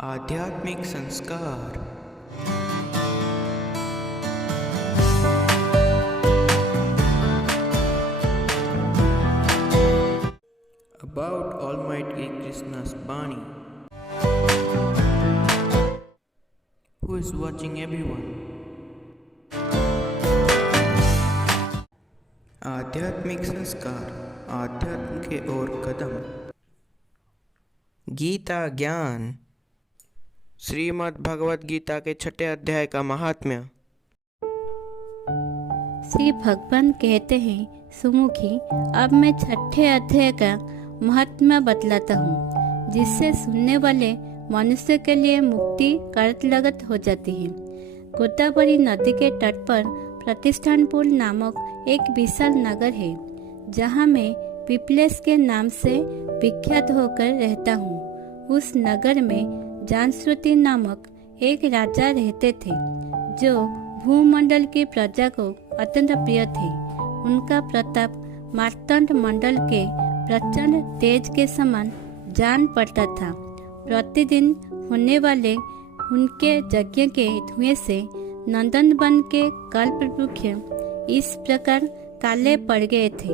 आध्यात्मिक संस्कार। About Almighty Krishna's Bani. Who is watching everyone? आध्यात्मिक संस्कार, आध्यात्म के ओर कदम। गीता ज्ञान। श्रीमद् भगवत गीता के 6 अध्याय का महात्म्य। श्री भगवान कहते हैं, सुमुखी, अब मैं 6 अध्याय का महात्म्य बतलाता हूँ, जिससे सुनने वाले मनुष्य के लिए मुक्ति करतलगत हो जाती है। गोदावरी नदी के तट पर प्रतिष्ठानपुर नामक एक विशाल नगर है, जहाँ मैं पिपलेश के नाम से विख्यात होकर रहता हूँ। उस नगर में जानश्रुति नामक एक राजा रहते थे, जो भूमंडल की प्रजा को अत्यंत प्रिय थे। उनका प्रताप मार्तंड मंडल के प्रचंड तेज के समान जान पड़ता था। प्रतिदिन होने वाले उनके यज्ञ के धुएं से नंदन वन के कल्प वृक्ष इस प्रकार काले पड़ गए थे,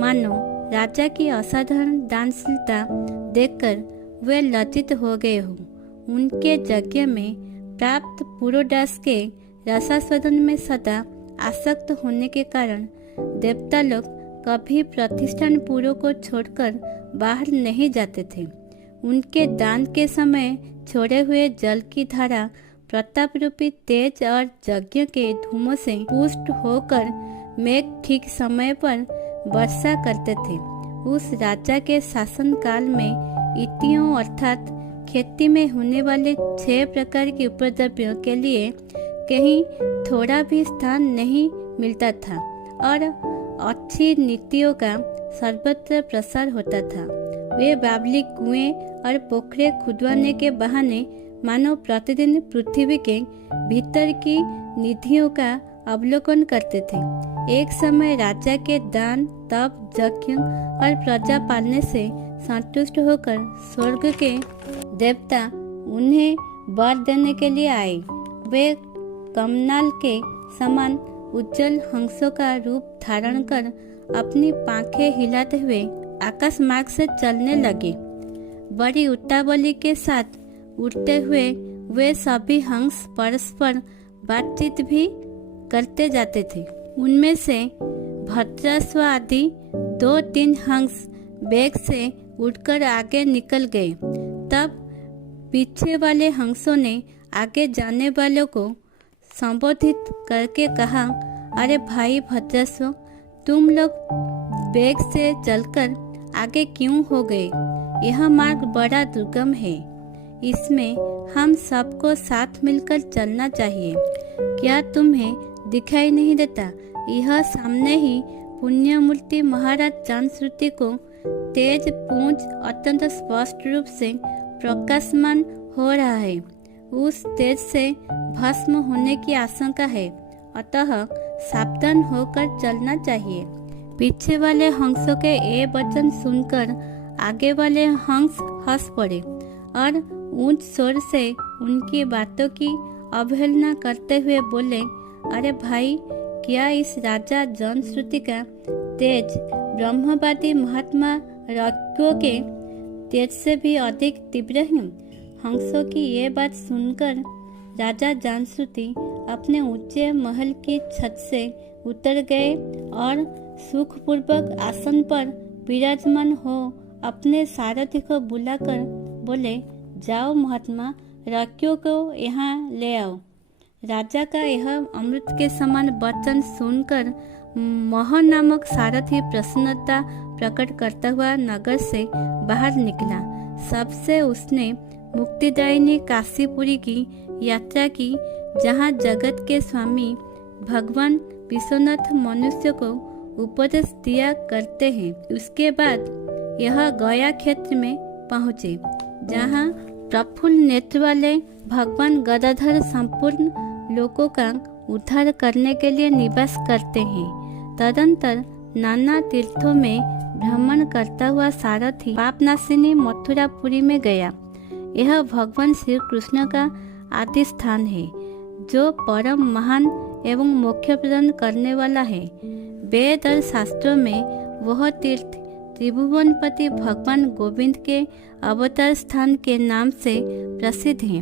मानो राजा की असाधारण दानशीलता देखकर वे लज्जित हो गए हों। उनके यज्ञ में प्राप्त पुरोडास के रसास्वादन में सदा आसक्त होने के कारण देवता लोग कभी प्रतिष्ठान पुरों को छोड़कर बाहर नहीं जाते थे। उनके दान के समय छोड़े हुए जल की धारा प्रताप रूपी तेज और यज्ञ के धूमों से पुष्ट होकर मेघ ठीक समय पर वर्षा करते थे। उस राजा के शासन काल में इतियों अर्थात खेती में होने वाले 6 प्रकार के उपद्रव्यों के लिए कहीं थोड़ा भी स्थान नहीं मिलता था और अच्छी नीतियों का सर्वत्र प्रसार होता था। वे बावली कुएं और पोखरे खुदवाने के बहाने मानो प्रतिदिन पृथ्वी के भीतर की निधियों का अवलोकन करते थे। एक समय राजा के दान, तप, यज्ञ और प्रजा पालने से संतुष्ट होकर स्वर्ग के देवता उन्हें वर देने के लिए आए। वे कमनाल के समान उज्जवल हंसों का रूप धारण कर अपनी पांखें हिलाते हुए आकाश मार्ग से चलने लगे। बड़ी उतावली के साथ उड़ते हुए वे सभी हंस परस्पर बातचीत भी करते जाते थे। उनमें से भद्राश्व आदि 2-3 हंस वेग से उड़कर आगे निकल गए। तब पीछे वाले हंसों ने आगे जाने वालों को संबोधित करके कहा, अरे भाई भद्राश्व, तुम लोग वेग से चलकर आगे क्यों हो गए? यह मार्ग बड़ा दुर्गम है, इसमें हम सबको साथ मिलकर चलना चाहिए। क्या तुम्हें दिखाई नहीं देता? यह सामने ही पुण्यमूर्ति महाराज जानश्रुति को तेज पूंछ अत्यंत स्पष्ट रूप से प्रकाशमान हो रहा है। उस तेज से भस्म होने की आशंका है, अतः सावधान होकर चलना चाहिए। पीछे वाले हंसों के ये वचन सुनकर आगे वाले हंस हंस पड़े और ऊंच स्वर से उनकी बातों की अवहेलना करते हुए बोले, अरे भाई, क्या इस राजा जानश्रुति का तेज ब्रह्मवादी महात्मा रज्ञों के तेज से भी अधिक तीव्र है? हंसों की ये बात सुनकर राजा जानश्रुति अपने ऊंचे महल की छत से उतर गए और सुखपूर्वक आसन पर विराजमान हो अपने सारथी को बुलाकर बोले, जाओ महात्मा, रज्ञों को यहाँ ले आओ। राजा का यह अमृत के समान वचन सुनकर मोहन नामक सारथी प्रसन्नता प्रकट करता हुआ नगर से बाहर निकला। सबसे उसने मुक्तिदायिनी काशीपुरी की यात्रा की, जहाँ जगत के स्वामी भगवान विश्वनाथ मनुष्य को उपदेश दिया करते हैं। उसके बाद यह गया क्षेत्र में पहुँचे, जहाँ प्रफुल्ल नेत्र वाले भगवान गदाधर संपूर्ण लोगों का उद्धार करने के लिए निवास करते हैं। तदंतर नाना तीर्थों में भ्रमण करता हुआ सारथी पापनाशिनी मथुरापुरी में गया। यह भगवान श्री कृष्ण का आदि स्थान है जो परम महान एवं मोक्ष प्रदान करने वाला है। वेद और शास्त्रों में वह तीर्थ त्रिभुवनपति भगवान गोविंद के अवतार स्थान के नाम से प्रसिद्ध है।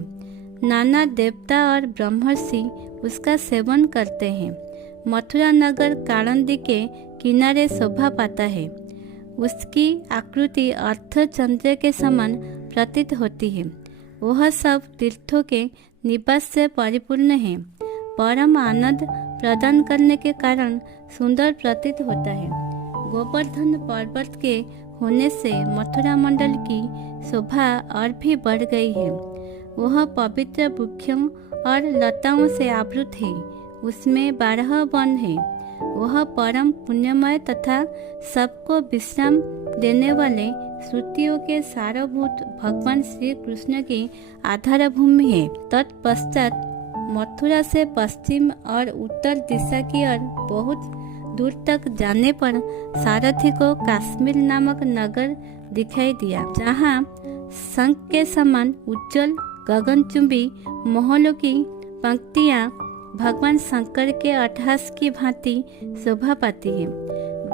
नाना देवता और ब्रह्मर्षि उसका सेवन करते हैं। मथुरा नगर कालिंदी के किनारे शोभा पाता है। उसकी आकृति अर्धचंद्र के समान प्रतीत होती है। वह सब तीर्थों के निवास से परिपूर्ण है। परम आनंद प्रदान करने के कारण सुंदर प्रतीत होता है। गोवर्धन पर्वत के होने से मथुरा मंडल की शोभा और भी बढ़ गई है। वह पवित्र वृक्षों और लताओं से आवृत है। उसमें 12 वन है। वह परम पुण्यमय तथा सबको विश्राम देने वाले श्रुतियों के सारभूत भगवान श्री कृष्ण की आधार भूमि है। तत्पश्चात मथुरा से पश्चिम और उत्तर दिशा की ओर बहुत दूर तक जाने पर सारथी को कश्मीर नामक नगर दिखाई दिया, जहाँ शंख के समान उज्जवल गगनचुंबी महलों की पंक्तियाँ भगवान शंकर के अट्टहास की भांति शोभा पाती है।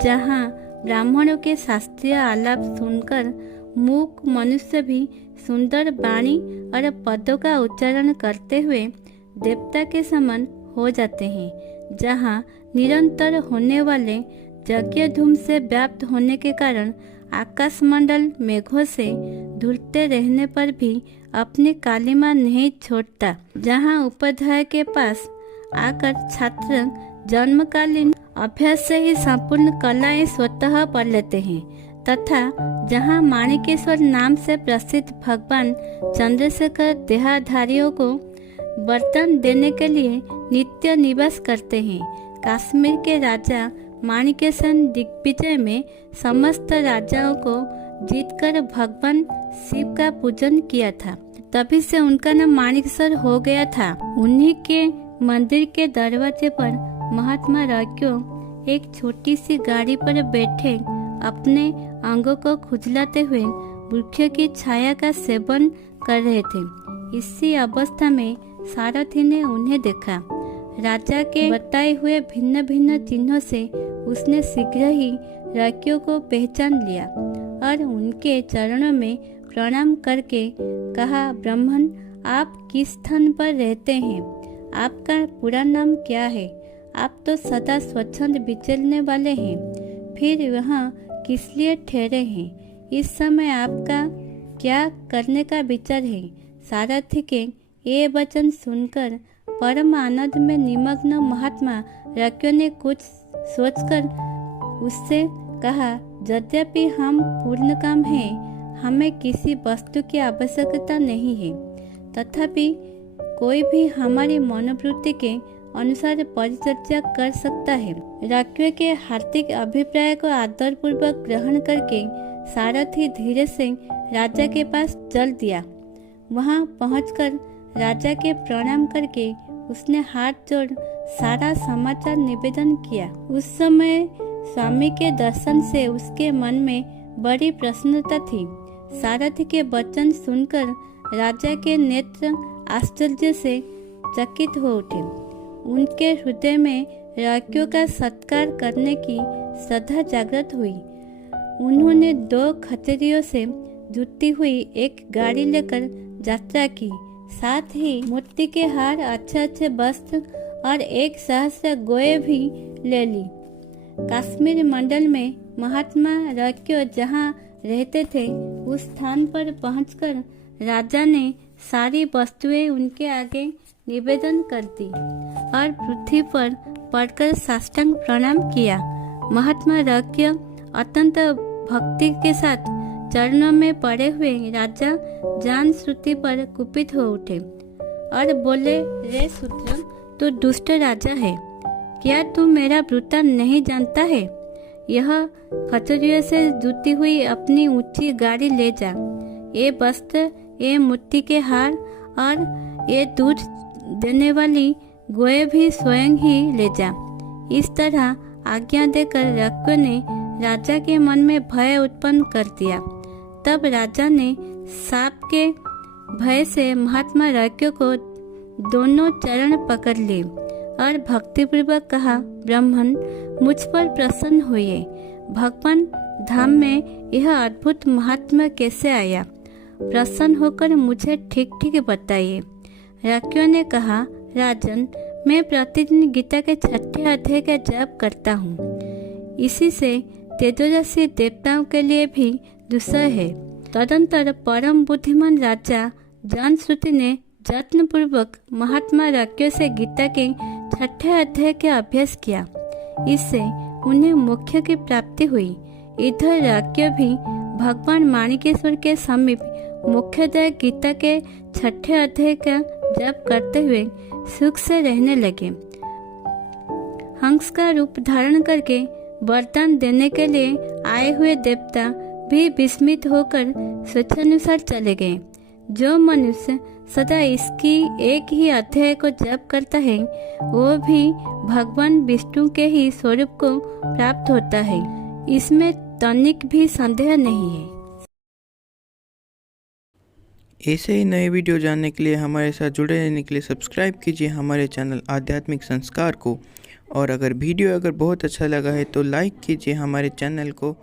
जहाँ ब्राह्मणों के शास्त्रीय आलाप सुनकर मूक मनुष्य भी सुंदर वाणी और पदों का उच्चारण करते हुए देवता के समान हो जाते हैं। जहाँ निरंतर होने वाले यज्ञ धूम से व्याप्त होने के कारण आकाशमंडल मेघों से धुलते रहने पर भी अपनी कालिमा नहीं छोड़ता। जहाँ उपाध्याय के पास आकर छात्र जन्मकालीन अभ्यास से ही संपूर्ण कलाएं स्वतः पढ़ लेते हैं, तथा जहाँ माणिकेश्वर नाम से प्रसिद्ध भगवान चंद्रशेखर देहधारियों को वरदान देने के लिए नित्य निवास करते हैं। कश्मीर के राजा माणिकेश्वर दिग्विजय में समस्त राजाओं को जीतकर भगवान शिव का पूजन किया था, तभी से उनका नाम माणिकेश्वर हो गया था। उन्हीं के मंदिर के दरवाजे पर महात्मा राज्ञो एक छोटी सी गाड़ी पर बैठे अपने अंगों को खुजलाते हुए वृक्ष की छाया का सेवन कर रहे थे। इसी अवस्था में सारथी ने उन्हें देखा। राजा के बताए हुए भिन्न भिन्न चिन्हों से उसने शीघ्र ही राज्ञो को पहचान लिया और उनके चरणों में प्रणाम करके कहा, ब्राह्मण, आप किस स्थान पर रहते हैं? आपका पूरा नाम क्या है? आप तो सदा स्वच्छंद विचरने वाले हैं, फिर वहाँ किस लिए ठहरे हैं? इस समय आपका क्या करने का विचार है? सारथी के ये वचन सुनकर परम आनंद में निमग्न महात्मा राज्ञो ने कुछ सोचकर उससे कहा, यद्यपि हम पूर्ण काम हैं, हमें किसी वस्तु की आवश्यकता नहीं है, तथापि कोई भी हमारी मनोवृत्ति के अनुसार परिचर्या कर सकता है। राज्ञो के हार्दिक अभिप्राय को आदर पूर्वक ग्रहण करके सारथी धीरे से राजा के पास चल दिया। वहां पहुंचकर राजा के प्रणाम करके उसने हाथ जोड़ सारा समाचार निवेदन किया। उस समय स्वामी के दर्शन से उसके मन में बड़ी प्रसन्नता थी। सारथी के वचन सुनकर राजा के नेत्र आश्चर्य से चकित हो उठे। उनके हृदय में राज्ञो का सत्कार करने की श्रद्धा जागृत हुई। उन्होंने 2 खच्चरियों से जुटी हुई एक गाड़ी लेकर यात्रा की, साथ ही मोती के हार, अच्छे अच्छे वस्त्र और 1 सहस्र गोए भी ले ली। कश्मीर मंडल में महात्मा राज्ञो जहाँ रहते थे, उस स्थान पर पहुंचकर राजा ने सारी वस्तुएं उनके आगे निवेदन कर दी और पृथ्वी पर पड़कर साष्टांग प्रणाम किया। महात्मा राज्ञो अत्यंत भक्ति के साथ चरणों में पड़े हुए राजा जान श्रुति पर कुपित हो उठे और बोले, रे शूद्र, तू दुष्ट राजा है, क्या तू मेरा वृत्तांत नहीं जानता है? यह खच्चरियों से जुटी हुई अपनी ऊंची गाड़ी ले जा। ये वस्त्र, ये मोती के हार और ये दूध देने वाली गोए भी स्वयं ही ले जा। इस तरह आज्ञा देकर राज्ञो ने राजा के मन में भय उत्पन्न कर दिया। तब राजा ने सांप के भय से महात्मा राक्य को दोनों चरण पकड़ लिए और भक्तिपूर्वक कहा, ब्राह्मण मुझ पर प्रसन्न होइए। भगवान धाम में यह अद्भुत महात्मा कैसे आया? प्रसन्न होकर मुझे ठीक ठीक बताइए। राक्यों ने कहा, राजन, मैं प्रतिदिन गीता के 6ठे अध्याय का जाप करता हूँ। इसी से तेजोदशी देवताओं के लिए भी दूसरा है। तदंतर परम बुद्धिमान राजा जानश्रुति ने यत्नपूर्वक महात्मा राक्यों से गीता के 6ठे अध्याय का अभ्यास किया। इससे उन्हें मोक्ष की प्राप्ति हुई। इधर राक्य भी भगवान माणिकेश्वर के समीप मोक्षदायक गीता के 6ठे अध्याय का जाप करते हुए सुख से रहने लगे। हंस का रूप धारण करके वरदान देने के लिए आए हुए देवता भी विस्मित होकर स्वेच्छानुसार चले गए। जो मनुष्य सदा इसकी एक ही अध्याय को जप करता है वो भी भगवान विष्णु के ही स्वरूप को प्राप्त होता है। इसमें तनिक भी संदेह नहीं है। ऐसे ही नए वीडियो जानने के लिए हमारे साथ जुड़े रहने के लिए सब्सक्राइब कीजिए हमारे चैनल आध्यात्मिक संस्कार को। और अगर वीडियो बहुत अच्छा लगा है तो लाइक कीजिए हमारे चैनल को